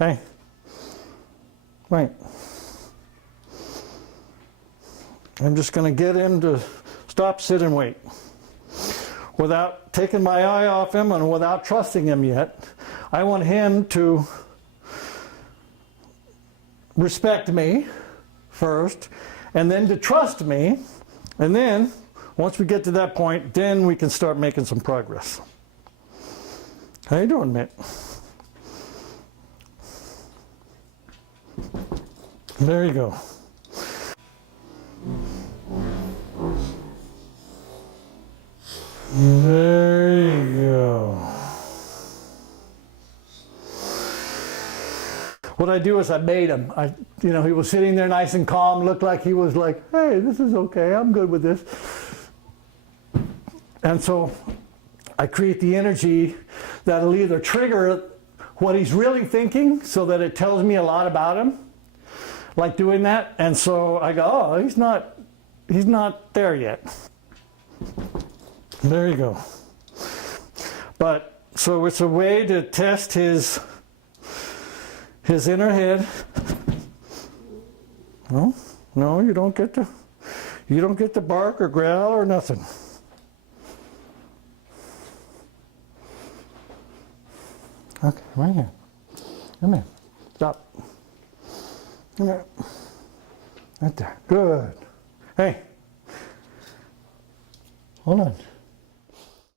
Hey, wait. I'm just going to get him to stop, sit, and wait. Without taking my eye off him and without trusting him yet, I want him to respect me first, and then to trust me, and then once we get to that point, then we can start making some progress. How you doing, Mitt? There you go. There you go. What I do is I bait him. He was sitting there nice and calm, looked like he was like, hey, this is okay, I'm good with this. And so I create the energy that'll either trigger what he's really thinking so that it tells me a lot about him, like doing that. And so I go, oh, he's not there yet. There you go. But so it's a way to test his inner head. No, you don't get to bark or growl or nothing. Okay, right here. Come here. Stop. Come here. Right there. Good. Hey. Hold on.